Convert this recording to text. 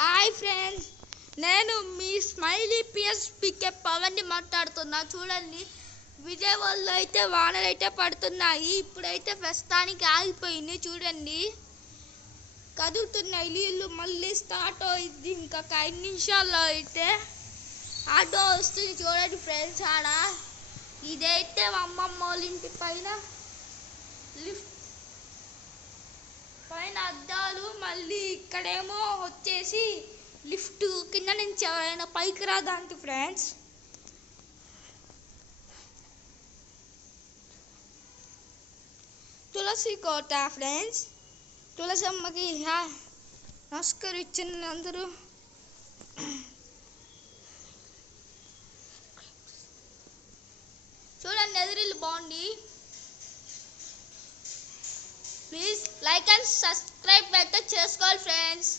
Hi friends, నేను మీ smiley PSPK పవన్ని మాట్లాడుతున్నా. చూడండి, విజయవాడలో అయితే వానలు అయితే పడుతున్నాయి. ఇప్పుడైతే ప్రస్తుతానికి ఆగిపోయింది. చూడండి, కదులుతున్నాయి నీళ్ళు. మళ్ళీ స్టార్ట్ అవుతుంది ఇంకొక 5 నిమిషాల్లో. అయితే ఆటో వస్తుంది. చూడండి ఫ్రెండ్స్, ఆడ ఇదైతే మా అమ్మమ్మ వాళ్ళ ఇంటి పైన లిఫ్ట్ పైన అద్దాలు. మళ్ళీ ఇక్కడేమో వచ్చేసి లిఫ్ట్. కింద నుంచి ఎవరైనా పైకి రాదానికి ఫ్రెండ్స్. తులసి కోట ఫ్రెండ్స్. తులసమ్మకి నమస్కరించిన అందరూ. చూడండి, ఎదురిల్లు బాగుంది. ప్లీజ్ లైక్ అండ్ సబ్స్క్రైబ్ అయితే చేసుకోవాలి ఫ్రెండ్స్.